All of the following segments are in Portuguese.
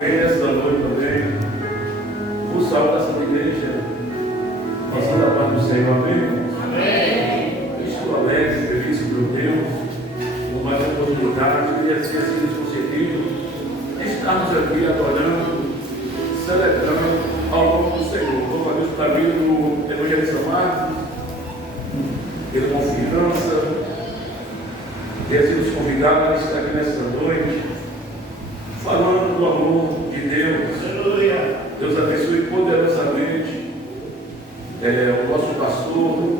Esta noite também, o salve da Santa Igreja, passando a paz do Senhor, amém? Amém. Estou alegre, feliz por Deus, por mais uma oportunidade, que assim nos concedido, estarmos aqui adorando, celebrando ao nome do Senhor. Louvo a Deus pela vida do Evangelista Marcos, pela confiança, que é nos convidado a estar aqui nesta noite, falando do amor de Deus. Aleluia. Deus abençoe poderosamente o nosso pastor,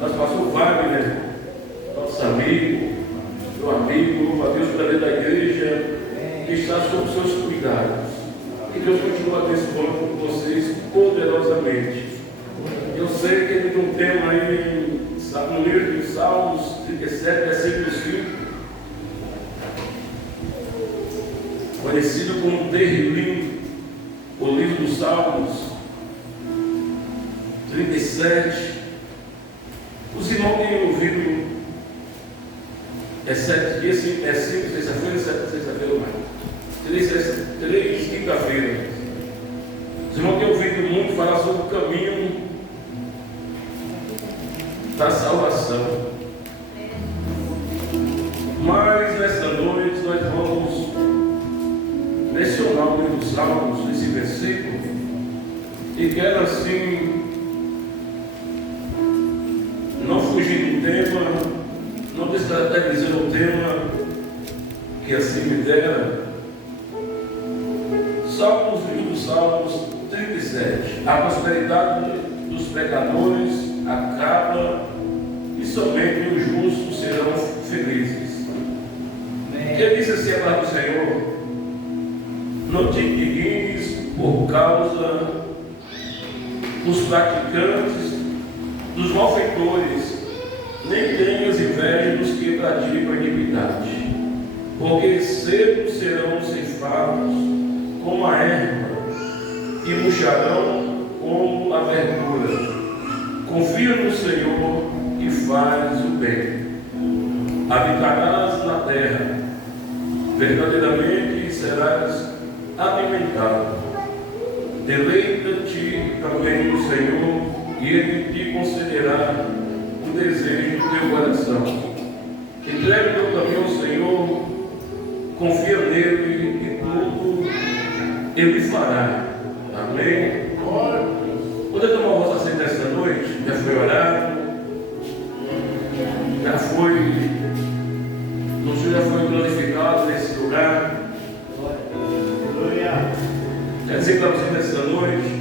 nosso pastor Wagner, nosso amigo, meu amigo. Louvo a Deus pela vida da igreja que está sob seus cuidados. Que Deus continue abençoando vocês poderosamente. Eu sei que ele tem um tema aí no livro de Salmos 37, versículo 5. Conhecido como Terrilim, o livro dos Salmos 37. Os irmãos têm ouvido, é 7 dias, é 5, sexta-feira, sexta-feira mais. 3 quinta-feira. Os irmãos têm ouvido muito falar sobre o caminho da salvação. Mas nesta noite nós vamos mencionar o livro dos Salmos, esse versículo, e quero assim não fugir do tema, não descaracterizar o tema que assim me dera. Salmos, livro dos Salmos 37. A prosperidade dos pecadores acaba e somente os justos serão felizes. Ele disse assim a palavra do Senhor: não te indignes por causa dos praticantes, dos malfeitores, nem tenhas inveja dos que praticam a iniquidade, porque cedo serão ceifados como a erva e murcharão como a verdura. Confia no Senhor e faz o bem. Habitarás na terra, verdadeiramente serás alimentado. Deleita-te também no Senhor, e Ele te concederá o desejo do teu coração. Entregue o teu caminho ao Senhor, confia nele e tudo Ele fará. Amém? Poder tomar o vosso assento esta noite? Já foi orado? Já foi? O Senhor já foi glorificado nesse lugar? Quer dizer para você nesta noite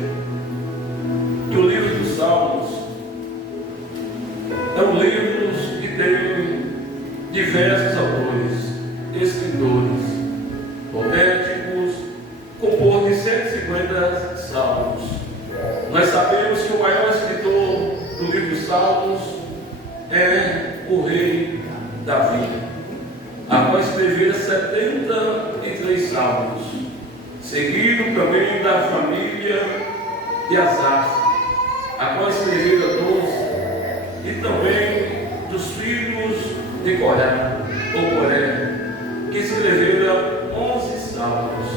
que o livro dos Salmos é um livro que tem diversos autores, escritores, poéticos, composto de 150 salmos. Nós sabemos que o maior escritor do livro dos Salmos é o rei Davi, a qual escreveu 73 salmos, seguido também da família de Asaf, a qual escreveu 12, e também dos filhos de Coré, que escreveram 11 salmos.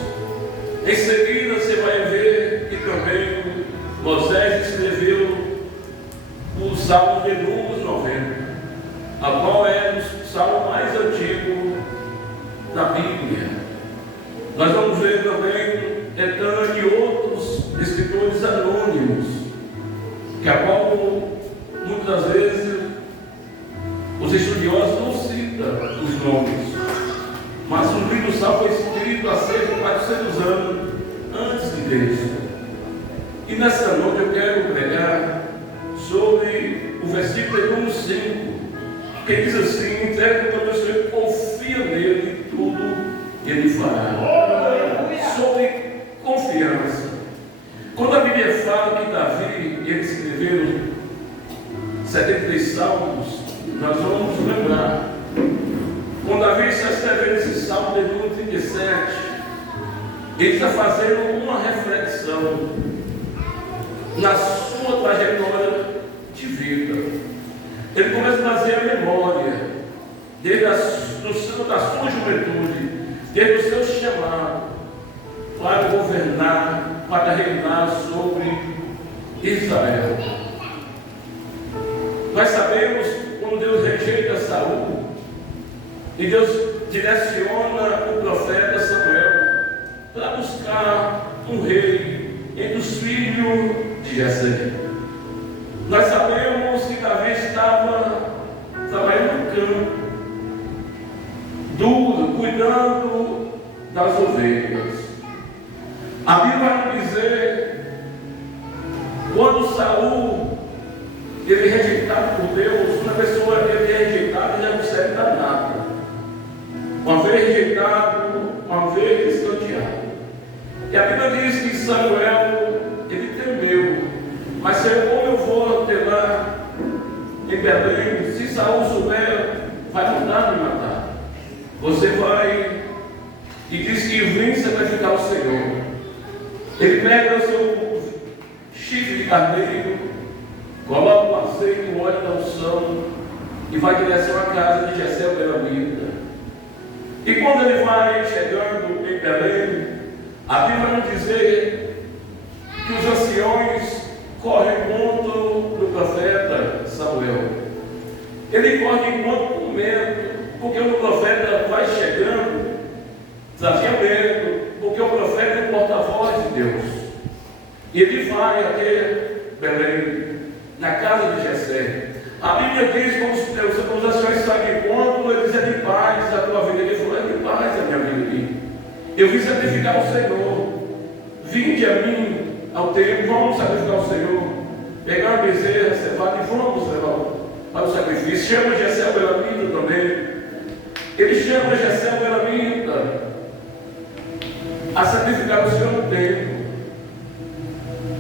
Em seguida você vai ver que também Moisés escreveu o Salmo de número 90, a qual é o salmo mais antigo da Bíblia. Nós vamos ver também Etã e outros escritores anônimos, que a qual muitas vezes os estudiosos não citam os nomes, mas o livro do Salmo foi escrito há cerca de 400 anos antes de Cristo. E nessa noite eu quero pregar sobre o versículo número 5, que diz assim: entrega para o Senhor, confia nele e tudo Ele fará. Sobre confiança. Quando a Bíblia fala que Davi ele escreveu 73 salmos, nós vamos lembrar. Quando Davi está escrevendo esse salmo de número 37, ele está fazendo uma reflexão na sua trajetória de vida. Ele começa a fazer a memória desde da sua juventude, desde o seu chamado, para reinar sobre Israel. Nós sabemos quando Deus rejeita Saul e Deus direciona o profeta Samuel para buscar um rei entre os filhos de Jessé. Nós sabemos que Davi estava trabalhando no campo, duro, cuidando das ovelhas. A Bíblia vai dizer, quando Saul ele é rejeitado por Deus, uma pessoa ele é rejeitada e já não serve para nada. Uma vez rejeitado, uma vez escanteado. E a Bíblia diz que Samuel, ele temeu. Mas Senhor, como eu vou ter lá em Belém? Se Saul souber, vai mandar me matar. Você vai e diz que vem sacrificar o Senhor. Ele pega o seu chifre de carneiro, coloca o azeite, o óleo da unção e vai em direção à casa de Jessé o Belamita. E quando ele vai chegando em Belém, a Bíblia vai dizer que os anciões correm contra o profeta Samuel. Ele corre enquanto com medo, porque o profeta vai chegando, trazia medo, porque o profeta é o porta-voz de Deus. E ele vai até Belém, na casa de Jessé. A Bíblia diz, como os anciões saem de encontro, ele diz: é de paz a tua vida. Ele falou: é de paz a minha vida aqui. Eu vim sacrificar o Senhor. Vinde a mim ao templo, vamos sacrificar o Senhor. Pegar uma bezerra, cevada e vamos levar para o sacrifício. Chama Jessé o Belamita também. Ele chama Jessé o Belamita a sacrificar o Senhor no templo.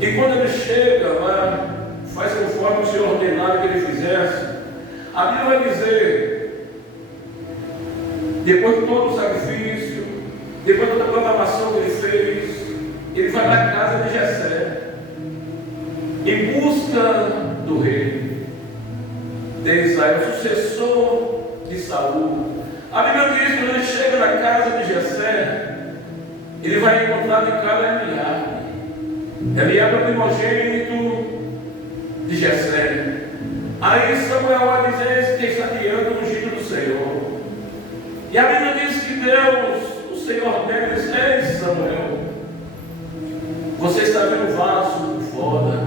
E quando ele chega lá, faz conforme o Senhor ordenava que ele fizesse. A Bíblia vai dizer, depois de todo o sacrifício, depois de toda a programação que ele fez, ele vai para a casa de Jessé, em busca do rei de Israel, sucessor de Saul. A Bíblia diz que quando ele chega na casa de Jessé, ele vai encontrar de cara Eliabe. Eliabe é o primogênito de Jessé. Aí Samuel vai dizer que está diante do ungido do Senhor. E a Bíblia diz que Deus, o Senhor dele, diz: ei Samuel, você está vendo o vaso por fora,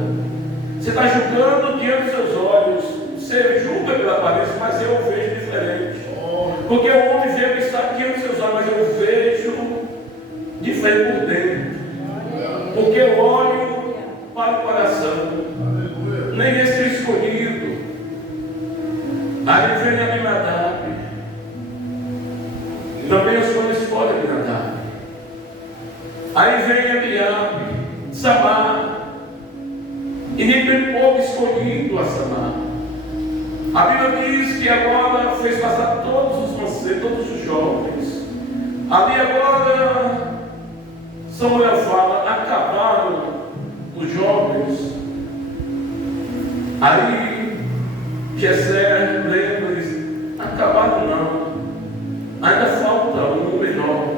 você está julgando diante dos seus olhos, você julga pela aparência, mas eu vejo diferente. Porque o homem vê que está diante dos seus olhos, mas eu vejo diferente por dentro. Porque eu olho para o coração. Nem esse escolhido. Aí vem Aminadab. Também eu sou a escolha de Aminadab. Aí vem Eliabe, Samar. E nem tem povo escolhido a Samar. A Bíblia diz que agora fez passar todos os mancebos, todos os jovens. Ali agora Samuel fala: acabaram os jovens. Aí Jessé lembra e diz: acabaram não, ainda falta um menor.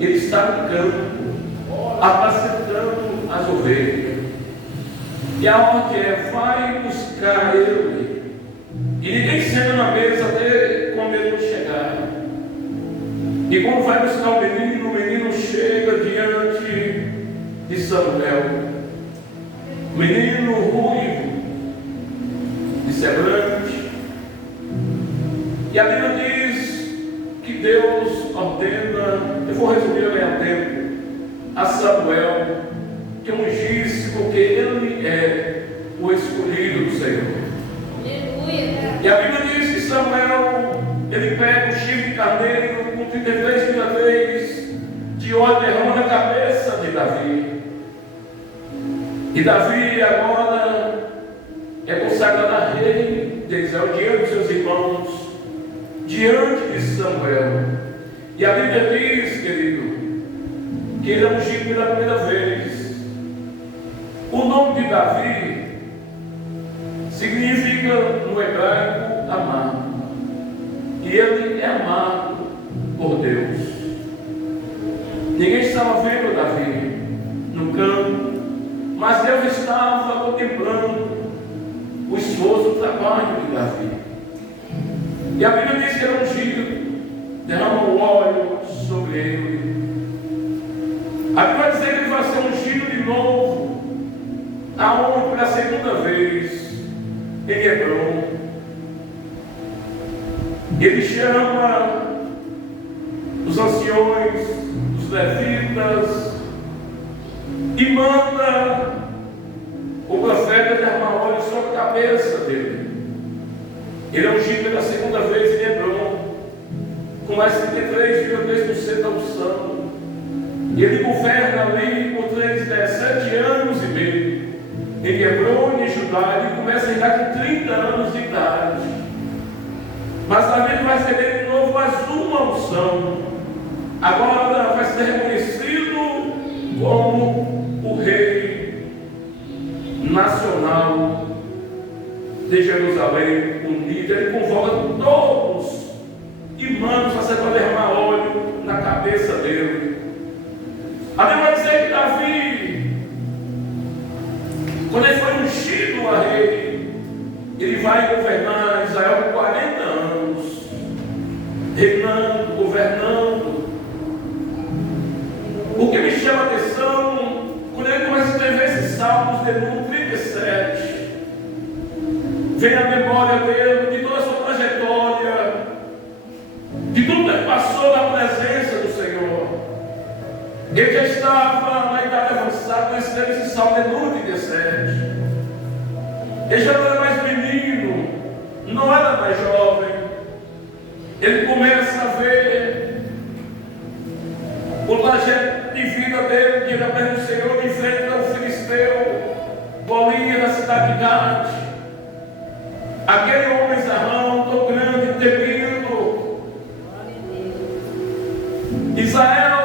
Ele está no campo, apacentando as ovelhas. E a ordem é: vai buscar ele. E ninguém senta na mesa até quando ele chegar. E quando vai buscar o menino chega diante de Samuel. O menino ruivo, de semblante. E a Bíblia diz que Deus ordena, eu vou resumir a tempo, a Samuel que ungisse, porque ele é o escolhido do Senhor. E a Bíblia diz que Samuel, ele pega o chifre de carneiro com 33 vezes de óleo, derrama na cabeça de Davi. E Davi agora é consagrado a rei de Israel diante dos seus irmãos, diante de Samuel. E a Bíblia diz, querido, que ele é ungido pela primeira vez. O nome de Davi significa no hebraico amado. E ele é amado por Deus. Ninguém estava vendo Davi. no campo, mas Deus estava contemplando o esforço, o trabalho de Davi. E a Bíblia diz que ele é ungido, derrama o óleo sobre ele. A Bíblia diz que ele vai ser ungido de novo, aonde pela segunda vez, em Hebrom. Ele chama os anciões, os levitas, e manda o profeta derramar óleo sobre a cabeça dele. Ele é ungido pela segunda vez em Hebrom, com mais 33,3% da unção. E ele governa ali por 17 anos e meio, em Hebrom e em Judá. Ele começa a reinar com 30 anos de idade. Mas Davi vai receber de novo mais uma unção. Agora vai ser reconhecido como o rei nacional de Jerusalém unido. Ele convoca todos e manda o sacerdote derramar óleo na cabeça dele. A Bíblia vai dizer que Davi, quando ele foi ungido a rei, ele vai governar Israel por 40 anos, reinando, governando. O que me chama a atenção, quando ele começa a escrever esses salmos de número 37, vem a memória dele, de toda a sua trajetória, de tudo que ele passou na presença do Senhor. Ele já estava na idade avançada, quando escreve esse salmo de número 37. Ele já não era mais menino, não era mais jovem. Ele começa a ver o trajeto de vida dele, que era perto do Senhor, em frente ao filisteu, Golias, na cidade de Gade. Aquele homem zarrão, tão grande, temido. Israel,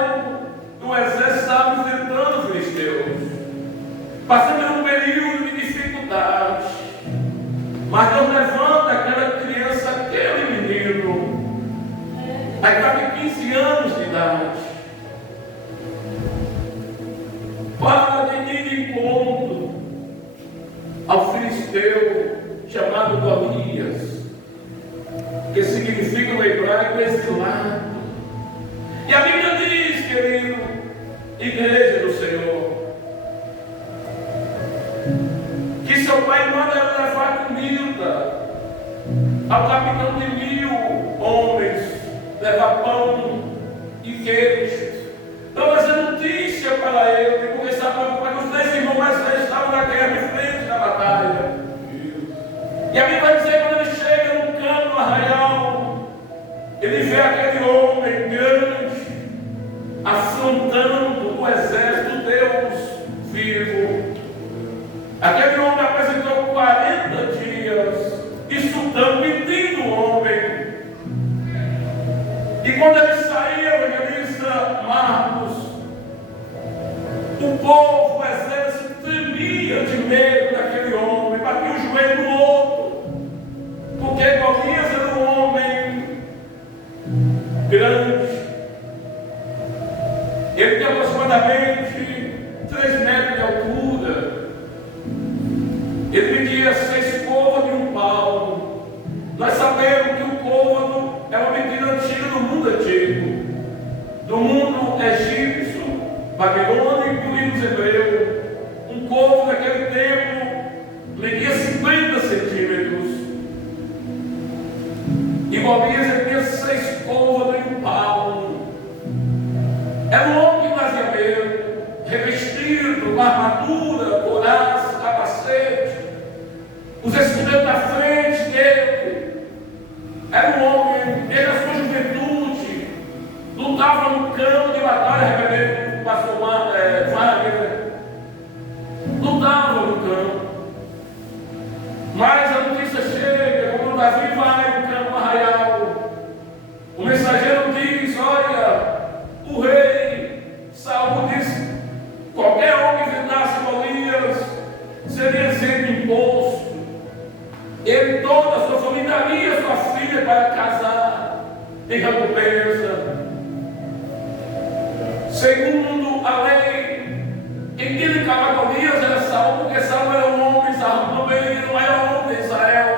o exército, estava enfrentando os filisteus, passando por um período de dificuldade. Mas Deus levanta aquela criança, aquele menino. Aí estava com 15 anos de idade, para ir de encontro ao filisteu chamado Golias, que significa no hebraico exilado. E a Bíblia diz, querido, igreja do Senhor, que seu pai manda ela levar comida ao capitão de 1000 homens, levar pão e queijo, para fazer notícia para ele, porque sabe que os 3 irmãos mais velhos estavam na guerra, em frente da batalha. E a Bíblia vai dizer que quando ele chega no campo, no arraial, ele vê aquele homem grande afrontando o exército de Deus vivo. Aquele homem apresentou 40 dias estudando, mentindo o homem. E quando ele saía, o evangelista Marcos, o povo, o exército, tremia de medo daquele homem, batia o joelho no outro, porque Golias era um homem grande. Ele tem aproximadamente 3 metros de altura. Ele media 6 côvados de um palmo. Nós sabemos que o côvado é uma medida antiga do mundo antigo, do mundo egípcio, babilônico e dos hebreus. Um côvado naquele tempo media 50 centímetros. E Golias ele tinha 6 côvados e um palmo. Era um homem que fazia medo, revestido com armadura, couraça, capacete, os escudeiros na frente dele. Era um homem, desde a sua juventude, lutava no campo de batalha, reverendo pastor Wagner, lutava no campo. Mas a notícia chega, quando Davi vai no campo arraial, o mensageiro diz: olha, o rei Saul disse: qualquer homem que enfrentasse Golias seria isento de imposto. Ele e toda a sua família daria sua filha para casar em recompensa. Segundo a lei, quem quem linkava Golias era Saul, porque Saul era um homem, Saul também não era homem de Israel.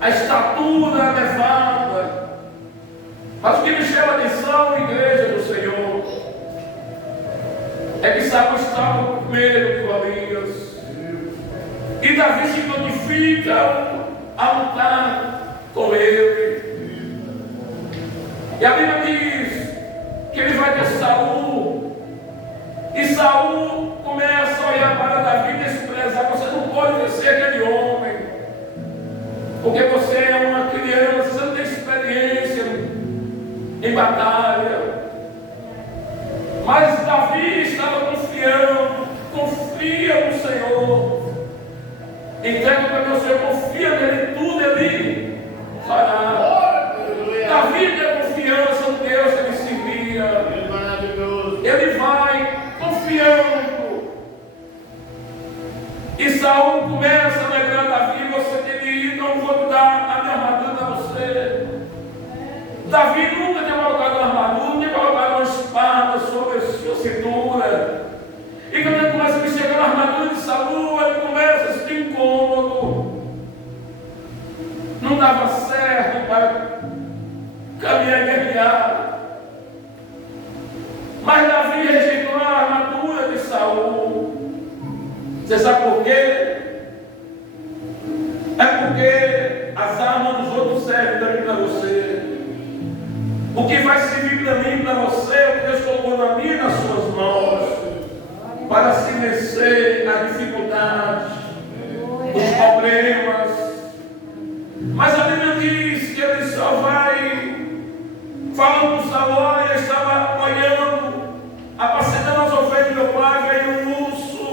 A estatura elevada. Mas o que me chama a atenção, igreja do Senhor, é que Saul estava com medo de Golias. E Davi se notifica a lutar com ele. E a Bíblia diz que ele vai ter Saul. E Saul começa a olhar para Davi e desprezar. Você não pode ser aquele homem, porque você é uma criança, você não tem experiência em batalha. Mas Davi estava confiando, confia no Senhor. Entrega para meu Senhor, confia nele, tudo ele fará. Davi tem confiança no Deus que ele servia. Ele vai confiando. E Saul começa a lembrar Davi: você tem de ir, não vou dar a minha armadura para você. Davi nunca tinha colocado uma armadura, tinha colocado uma espada sobre a sua cintura. E quando ele começa a mexer na armadura de Saul, ele começa a sentir incômodo. Não dava certo para caminhar e guerrear. Mas Davi rejeitou a armadura de Saul. Você sabe por quê? É porque as armas dos outros servem também para você. O que vai servir para mim e para você é o que Deus colocou na minha e nas suas mãos, para se vencer a dificuldade, os problemas. Mas a Bíblia diz que ele só vai falando com Saul. Ele estava olhando, apacentando as ovelhas do meu pai, veio um urso,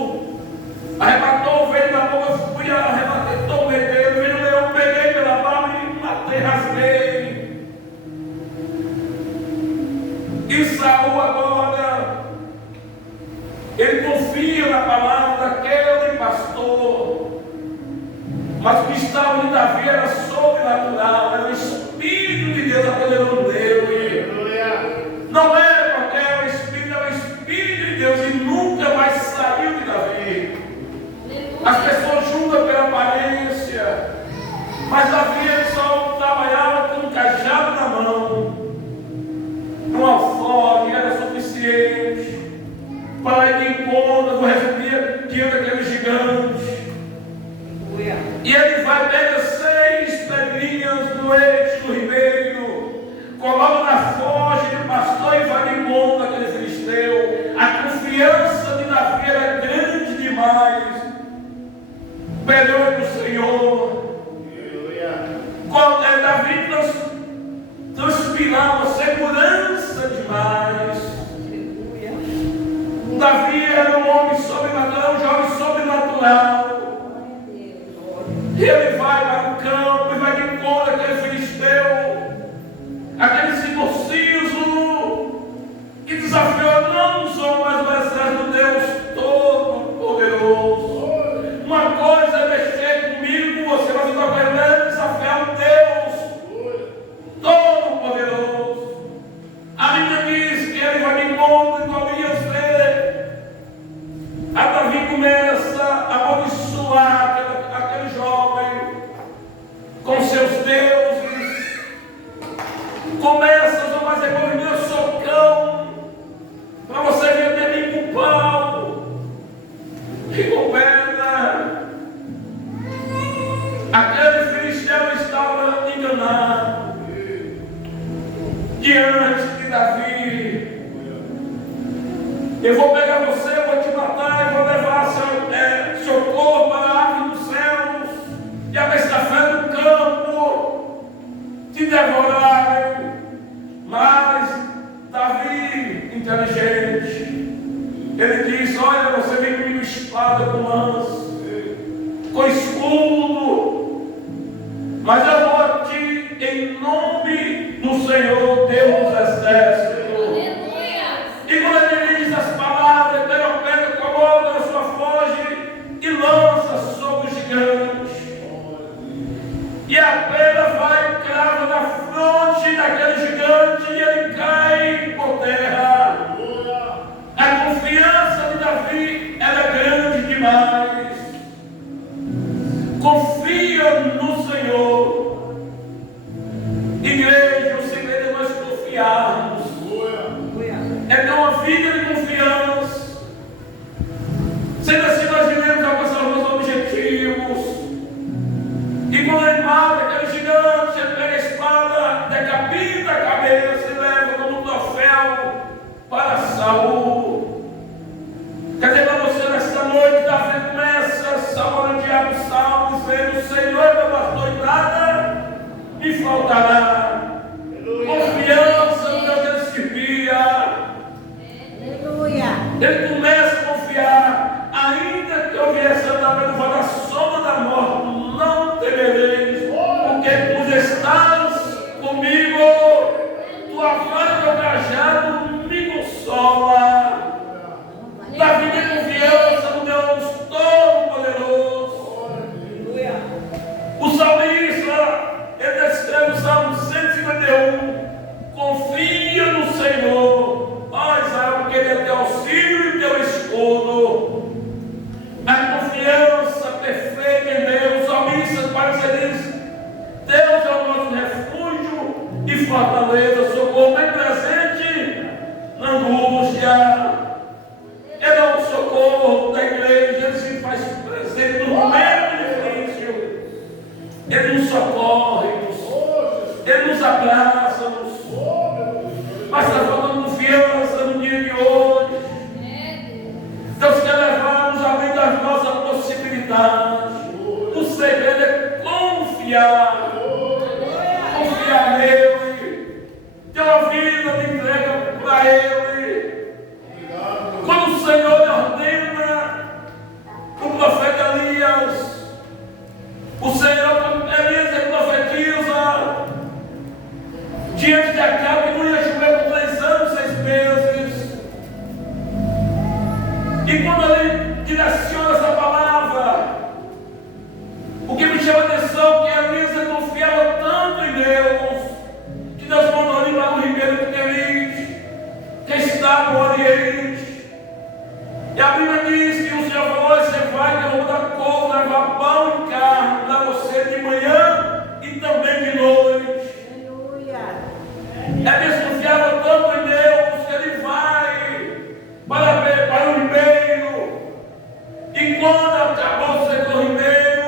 arrebatou a ovelha da boca, fui arrebatei, tomei dele, veio um leão, peguei pela barba e matei, rasguei. E Saul agora, ele confia na palavra daquele pastor. Mas o que estava em Davi era sobrenatural, era o Espírito de Deus apoderando dele. Não era qualquer Espírito, era o Espírito de Deus e nunca mais saiu de Davi. As pessoas julgam pela aparência, mas Davi ele só trabalhava com um cajado na mão. Um alforje era suficiente para ir de encontro, vou resumir, diante daquele gigante. E ele vai, pega 6 pedrinhas do eixo do ribeiro, coloca na foge do pastor e vai de encontro daquele filisteu. A confiança de Davi era grande demais perante o Senhor. Davi transpirava segurança demais. Davi era um homem sobrenatural, um jovem sobrenatural. E ele vai para o campo e vai de encontro àquele filisteu, aquele circunciso, que desafiou não só mais o exército do Deus Todo-Poderoso. Uma coisa é mexer comigo, com você, mas outra coisa é desafiar o Deus Todo-Poderoso. A Bíblia diz que ele vai de encontro e Golias vê. A Davi começa a amaldiçoar aquele jovem com seus deuses. Começa a fazer com o meu socão, para você ver até mim com pau. Que governa. Aquele filisteu estava enganado diante de Davi. Eu vou pegar você, eu vou te matar, eu vou levar seu corpo para a árvore dos céus e a besta-feira do campo te devorarem. Mas Davi, inteligente, ele diz: olha, você vem comigo espada com lança, com escudo, mas eu vou a ti em nome do Senhor Deus dos exércitos. E quando ele diz as palavras, ele pega, coloca na sua foge e lança sobre o gigante. E a pedra vai, crava na fronte daquele gigante e ele cai por terra. A confiança de Davi ter uma vida de confiança. Sendo assim, nós iremos alcançar os nossos objetivos. E quando ele mata aquele gigante, ele pega a espada, decapita a cabeça e leva como um troféu para Saul. Quer dizer, para você nesta noite, Davi começa salmodiando salmos, dizendo: o Senhor é meu pastor e nada me faltará. Confiança no Deus que ele servia. Ele começa a confiar, ainda que eu viesse andar pelo vale da sombra da morte, não temereis, porque tu estás comigo, tua vara e teu cajado me consola. Davi tem confiança no Deus Todo-Poderoso. O salmista, ele descreve o Salmo 151, confia no Senhor, ó Israel, porque Ele é teu auxílio e teu escudo. A confiança perfeita em Deus, o salmista parece diz: Deus é o nosso refúgio e fortaleza, socorro bem presente na angústia. Ele é o socorro da igreja, Ele se faz presente no momento difícil. Ele nos socorre, Ele nos abraça, mas está faltando confiança no dia de hoje. Deus quer levar-nos além das nossas possibilidades. O segredo é confiar. Confiar nele. Ter uma vida de entrega para Ele. Quando o Senhor lhe ordena o profeta Elias, o Senhor, Elias, ele profetiza diante de Acabe que não ia chover por 3 anos, 6 meses. E quando ele direciona essa palavra, o que me chama a atenção é que Elias confiava tanto em Deus, que Deus mandou ele para o ribeiro de Querite, que está no Oriente. E a Bíblia diz que o Senhor falou: você vai, que eu vou dar couve, levar pão e carne para você de manhã e também de noite. Elias confiava tanto em Deus que ele vai para o ribeiro. E quando acabou o seco ribeiro,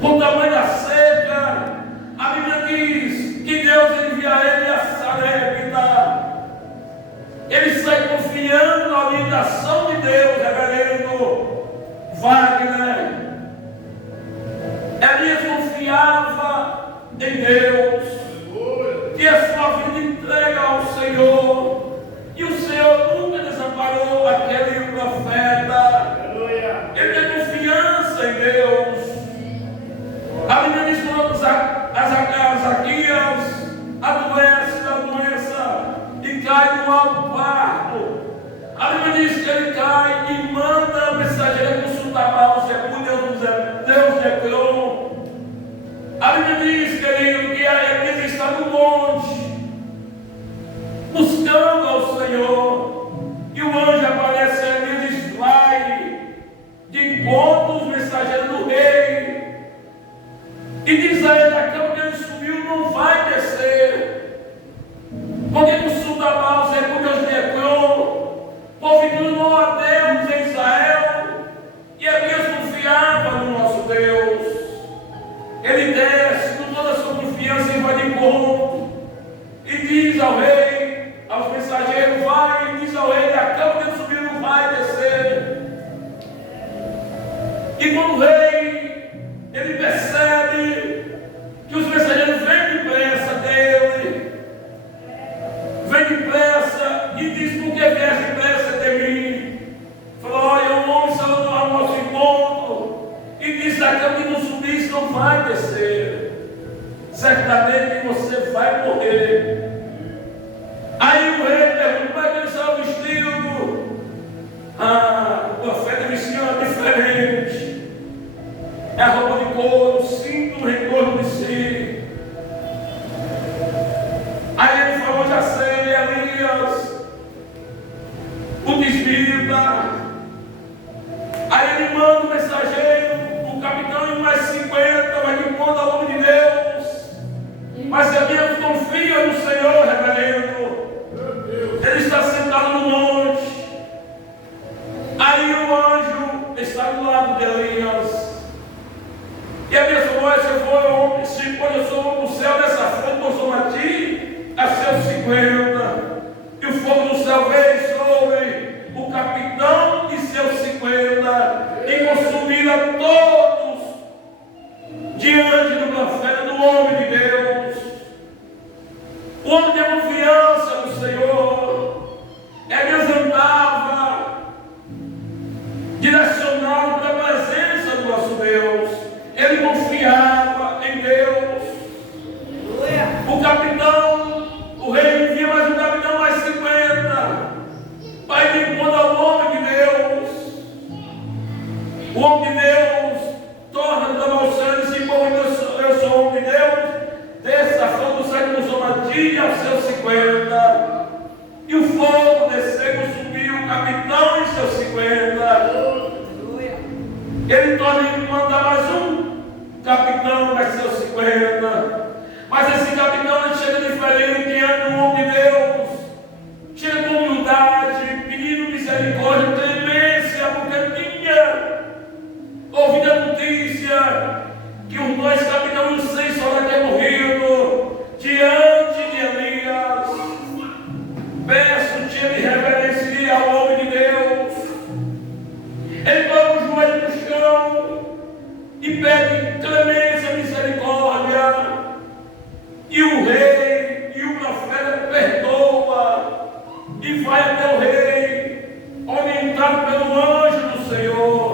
com o tamanho da seca, a Bíblia diz que Deus envia ele a Sarepta. Ele sai confiando na orientação de Deus, reverendo Wagner. Elias confiava em Deus, tinha sua vida entregue ao Senhor, e o Senhor nunca desamparou aquele profeta. Ele tem confiança em Deus. A Bíblia diz que Zaqueus adoece da doença e cai no alto parto. A Bíblia diz que ele cai e manda a mensageira consultar Baal, Deus de Ecrón. A Bíblia diz, querido, que Elias está no monte, buscando ao Senhor, e o anjo aparece a Elias e diz: vai de encontro os mensageiros do rei, e diz a ele: a cama que ele subiu não vai descer, porque consulta Baal, Deus de Ecrón, povo inclinou a Deus em Israel, e Elias confiava no nosso Deus. Ele desce com toda a sua confiança e vai de encontro, e diz ao rei, aos mensageiros: vai, e diz ao rei: a cama que ele subiu não vai descer. E quando o rei, ele percebe que os mensageiros vêm depressa dele, vem depressa e diz: por que vieste depressa de mim? Falou: olha, o homem saiu ao nosso encontro e diz: a cama que não subisse não vai descer, certamente você vai morrer. Aí o rei pergunta: como é que ele saiu vestido? O profeta vestia diferente, é a roupa de couro, cinto em torno de si. Aí ele falou: já sei, Elias, o desvida. Aí ele manda o mensageiro, o capitão e mais 50, vai de encontro ao homem de Deus. Mas Elias confia no Senhor, reverendo. Ele está quando eu sou no céu dessa fonte, consumati a seus 50. E o fogo do céu veio sobre o capitão e seus 50 e consumiram todos diante do profeta, do homem de Deus. O homem de confiança no Senhor, ele andava direcionado pela presença do nosso Deus. Ele confiava em Deus. O capitão, o rei envia mais um capitão, mais 50. Vai de encontro ao homem de Deus. O homem de Deus torna a clamar o sangue e diz: eu sou homem de Deus. Desça a fonte do sangue do Somati aos seus 50. E o fogo desceu e consumiu o capitão e seus 50. Ele torna a mandar mais um capitão, mais seus 50. Mas esse capitão ele chega diferente diante do homem de Deus. Chega com humildade, pedindo misericórdia, clemência, porque tinha ouvido a notícia que os 2 capitães e os 6 soldados tinham morrido diante de Elias. Peço, tinha de reverenciar ao homem de Deus. Ele põe o joelho no chão e pede clemência, misericórdia. E o rei e o profeta perdoa e vai até o rei, orientado pelo anjo do Senhor.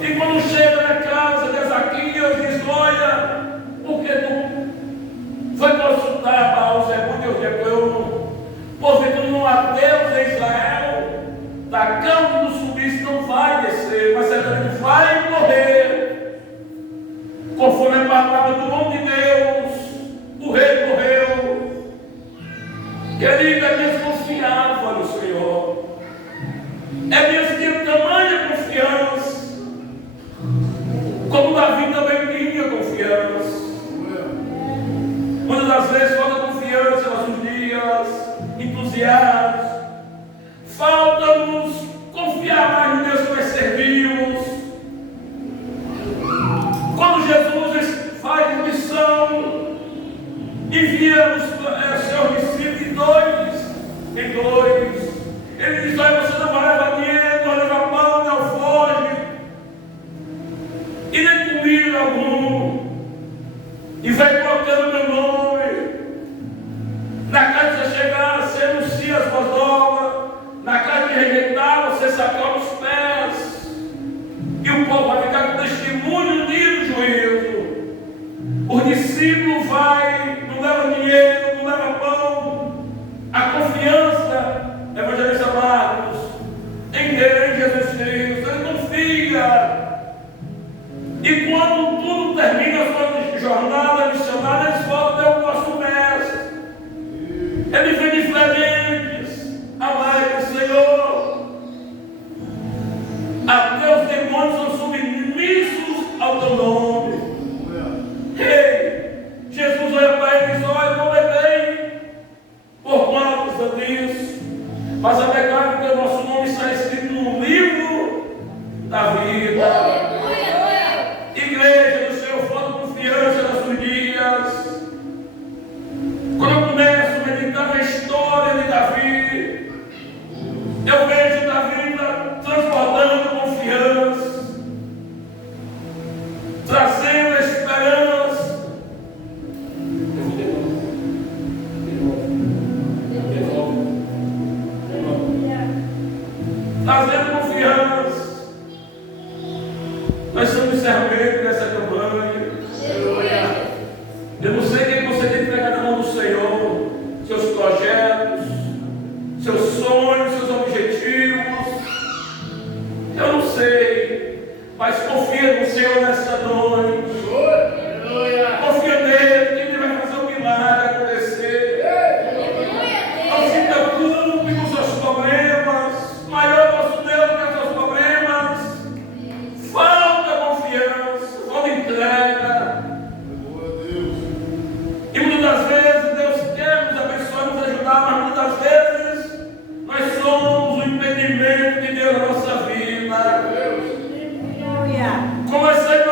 E quando chega na casa de Ezaquias, diz: olha, porque tu foi consultar Baal-zebub e o Jebeu, porque tu não há Deus em Israel, da cama que tu subiste não vai descer, mas certamente vai morrer, conforme a palavra do homem de Deus. O rei morreu. Querido, Elias confiava no Senhor. Elias tinha tamanha confiança, como Davi também tinha confiança. Muitas das vezes falta confiança nos nossos dias, entusiasmo. Falta-nos confiar mais no Deus que nós servimos. Quando Jesus faz missão, envia os seus discípulos de 2 em 2. Ele diz: olha, você não vai levar dinheiro, não vai levar pão, nem alforje, e nem comida algum. E vai colocando meu nome. Na casa que você chegar, você anuncia as boas novas. Na casa que rejeitar, você sacode os pés. E o povo vai ficar com testemunho no dia do juízo. O discípulo vai, não leva dinheiro, não leva pão. A confiança, evangelista Marcos, em Deus, em Jesus Cristo, ele confia. E quando tudo termina a sua jornada missionária, eles voltam ao nosso mestre. Eles vêm diferentes, alegres, Senhor. Até os demônios são submissos ao teu nome. Ei, Jesus olha para ele e diz: olha, não levei por conta disso, mas a verdade é que o nosso nome está escrito no livro da vida. Igreja do Senhor, falta confiança nas suas dias. Quando eu começo a meditar na história de Davi, eu vejo Davi transbordando confiança, trazendo a esperança. Trazendo confiança. Nós estamos no encerramento dessa campanha. Eu não sei quem você tem que pegar na mão do Senhor, seus projetos, seus sonhos, seus objetivos. Eu não sei, mas confia no Senhor nessa noite. Confia nele, que ele vai fazer um milagre acontecer. Não se preocupe com seus problemas. Maior é o nosso Deus que os seus problemas. Falta confiança, falta entrega. E muitas das vezes Deus quer nos abençoar, nos ajudar, mas muitas das vezes nós somos o impedimento de Deus na nossa vida. Como é ser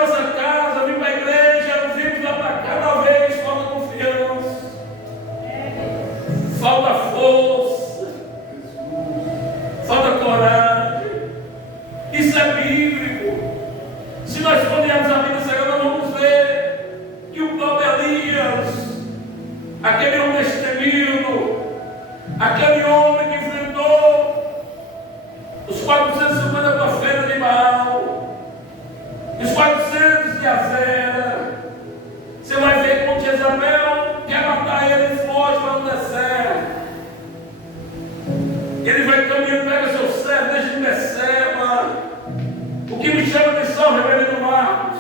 confiança, reverendo Marcos,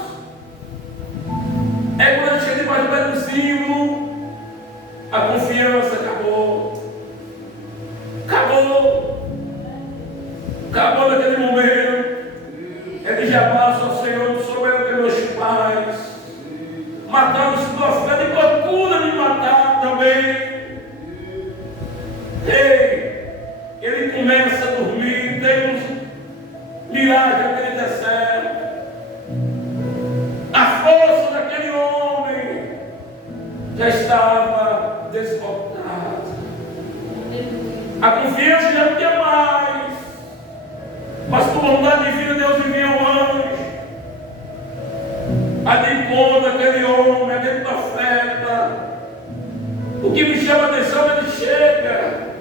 é quando a gente chega debaixo do pé do símbolo, a confiança acabou. Acabou. Acabou naquele momento. Ele já passa ao Senhor, sou eu que meus pais mataram-se com a fé, e procura me matar também. Ei, ele começa a dormir, tem uns milagres que ele recebe. A força daquele homem já estava desbotada. A confiança já não tinha mais. Mas por vontade divina, Deus envia um anjo a de encontro aquele homem, aquele profeta. O que me chama a atenção, ele chega.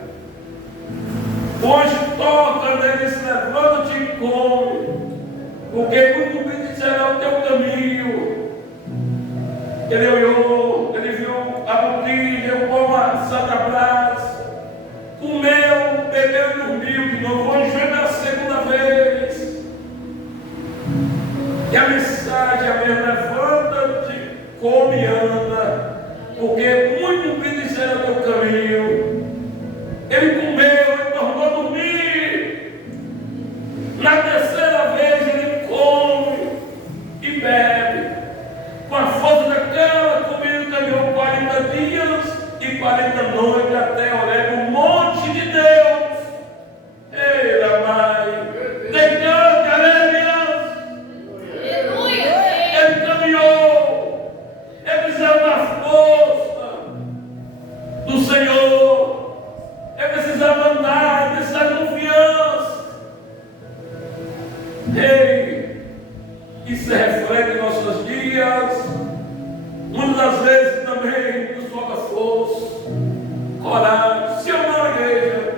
O anjo toca nele e diz: levanta-te e come, porque muito bem será o teu caminho. Ele olhou, ele viu a botija, o pão assado à brasa, comeu, bebeu e dormiu de novo. O anjo veio pela segunda vez. E a mensagem é a mesma: levanta-te, come e anda, porque muito bem será o teu caminho. Ele comeu, ele tornou a dormir. Na terceira vez ele come e bebe. Com a força daquela comida caminhou 40 dias e 40 noites até Horebe, o monte de Deus. Ei, Ramai, decante, aleluia. Ele caminhou, ele precisava da força do Senhor. É precisar andar, é precisar de confiança. Ei, isso reflete em nossos dias. Muitas das vezes também nos falta força, coragem. Se ou não, igreja?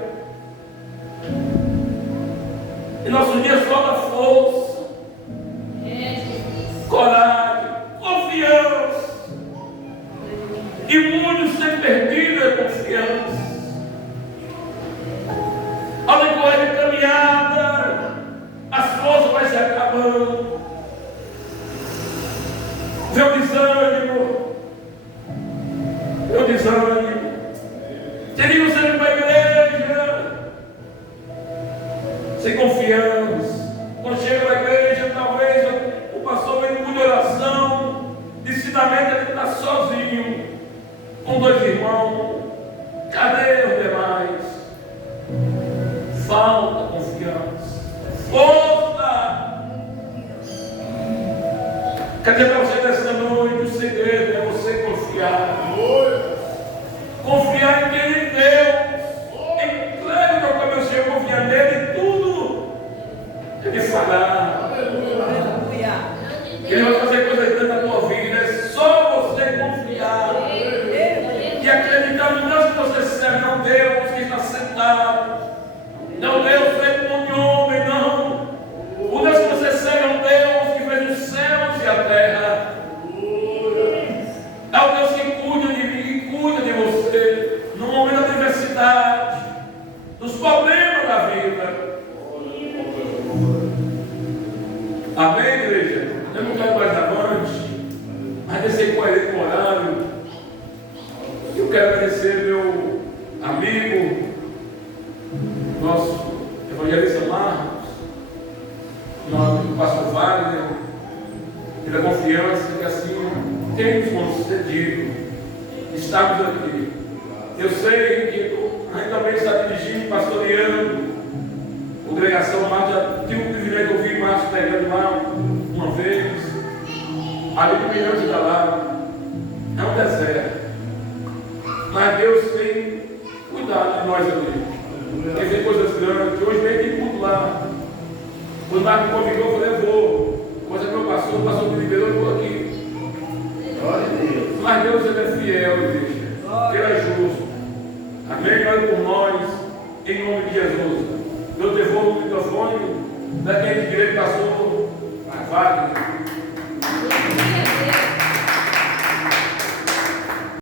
Em nossos dias falta força, coragem, confiança. E muitos têm perdido a confiança. Ao decorrer da caminhada, as forças vão se acabando. Vê o desânimo. Vê o desânimo. Teria você vir para a igreja sem confiança. Quando chega na igreja, talvez o pastor vem com muita oração, de ensinamento, ele está sozinho, com 2 irmãos. Cadê os demais? Falta confiança. Força! Quer dizer para você nessa noite, o segredo é você confiar. Confiar em quem em Deus. Em claro que eu comecei a confiar nele em tudo. Ele fará. Ele vai fazer coisas grandes na tua vida. É só você confiar. E acreditar no Deus que você serve, não Deus que está sentado. Não Deus feito por um homem, não. O Deus que você serve é um Deus que fez os céus e a terra. É o Deus que cuida de mim e cuida de você no momento da adversidade, dos problemas da vida. Amém, igreja? Eu não quero mais avante, mas descer coerente com o horário. Eu quero agradecer meu amigo, nosso evangelista Marcos, nosso pastor Wagner, pela confiança que assim tem nos concedido. Estamos aqui. Eu sei que a gente também está dirigindo, pastoreando congregação. Mas já tive o privilégio de ouvir Márcio pregando lá uma vez. Ali do Mirante da Lara é um deserto, mas Deus tem cuidado de nós ali. Quer dizer, coisas grandes. Hoje veio de tudo lá. Quando o Marco me convidou, eu falei: eu vou. Coisa que meu pastor, o pastor me liberou, eu vou aqui. Glória a Deus. Mas Deus, ele é fiel, igreja. Ele é justo. Amém? Ore por nós, em nome de Jesus. Eu devolvo o microfone daquele direito pastor Wagner.